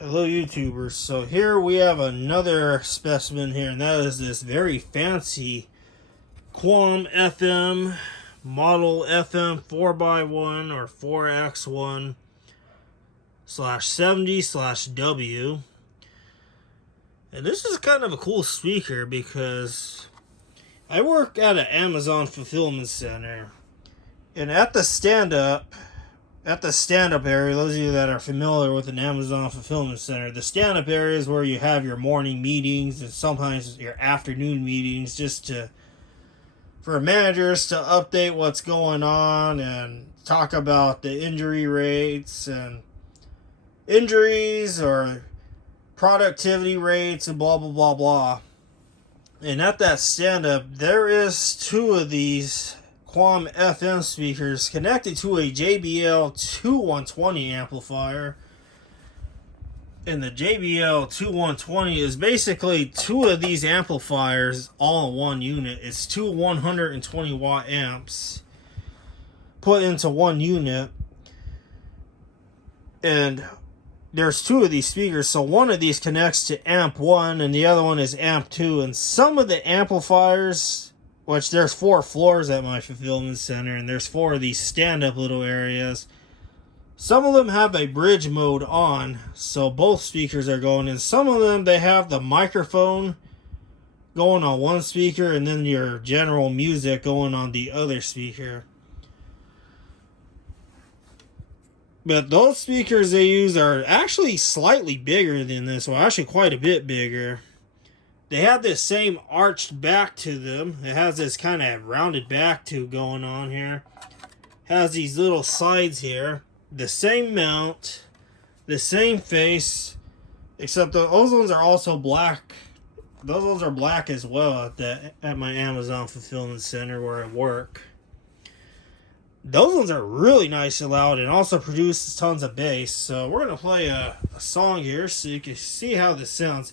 Hello YouTubers, so here we have another specimen here, and that is this very fancy Quam FM model FM4x1 or 4X1 /70/W. And this is kind of a cool speaker because I work at an Amazon fulfillment center, and at the stand-up area, those of you that are familiar with an Amazon fulfillment center, the stand-up area is where you have your morning meetings and sometimes your afternoon meetings, just for managers to update what's going on and talk about the injury rates and injuries or productivity rates and blah blah blah blah. And at that stand-up, there is two of these Quam FM speakers connected to a JBL 2120 amplifier. And the JBL 2120 is basically two of these amplifiers all in one unit. It's two 120 watt amps put into one unit. And there's two of these speakers, so one of these connects to amp 1 and the other one is amp 2. And some of the amplifiers, which there's 4 floors at my fulfillment center, and there's 4 of these stand-up little areas. Some of them have a bridge mode on, so both speakers are going, and some of them, they have the microphone going on one speaker and then your general music going on the other speaker. But those speakers they use are actually slightly bigger than this one, actually quite a bit bigger. They have this same arched back to them. It has this kind of rounded back to going on here. Has these little sides here. The same mount. The same face. Except those ones are also black. Those ones are black as well at my Amazon fulfillment center where I work. Those ones are really nice and loud and also produce tons of bass. So we're going to play a song here so you can see how this sounds.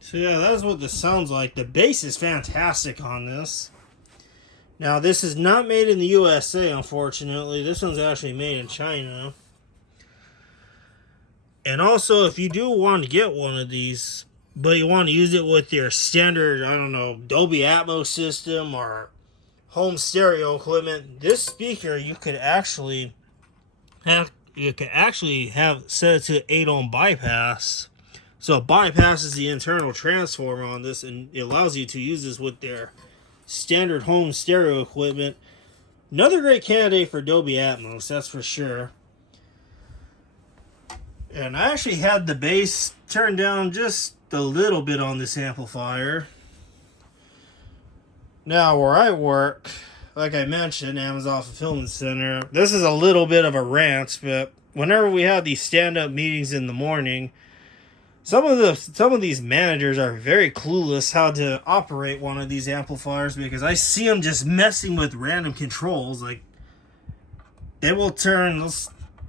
So yeah, that's what this sounds like. The bass is fantastic on this. Now this is not made in the USA, unfortunately. This one's actually made in China. And also, if you do want to get one of these, but you want to use it with your standard, I don't know, Dolby Atmos system or home stereo equipment, this speaker you could actually have set it to 8-ohm bypass. So it bypasses the internal transformer on this, and it allows you to use this with their standard home stereo equipment. Another great candidate for Dolby Atmos, that's for sure. And I actually had the bass turned down just a little bit on this amplifier. Now, where I work, like I mentioned, Amazon Fulfillment Center, this is a little bit of a rant, but whenever we have these stand-up meetings in the morning, some of these managers are very clueless how to operate one of these amplifiers, because I see them just messing with random controls. Like, they will turn,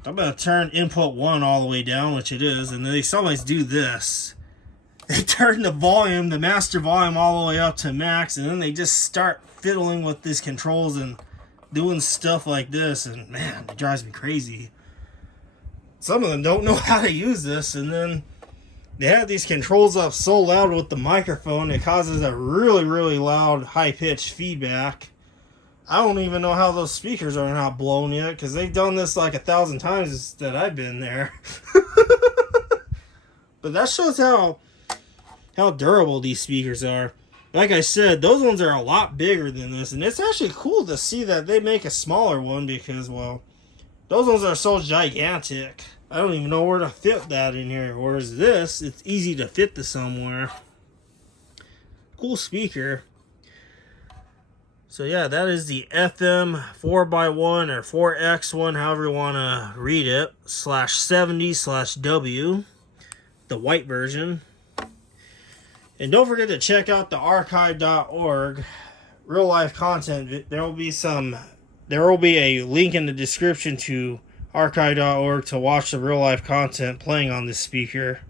I'm going to turn input 1 all the way down, which it is, and they sometimes do this. they turn the volume, the master volume, all the way up to max, and then they just start fiddling with these controls and doing stuff like this, and man, it drives me crazy. Some of them don't know how to use this, and then they have these controls up so loud with the microphone, it causes a really, really loud, high-pitched feedback. I don't even know how those speakers are not blown yet, because they've done this like 1,000 times that I've been there. But that shows how durable these speakers are. Like I said, those ones are a lot bigger than this, and it's actually cool to see that they make a smaller one because, well, those ones are so gigantic. I don't even know where to fit that in here. Whereas this, it's easy to fit this somewhere. Cool speaker. So yeah, that is the FM4x1 or 4X1, however you want to read it, /70/W, the white version. And don't forget to check out the archive.org real life content. There will be a link in the description to archive.org to watch the real life content playing on this speaker.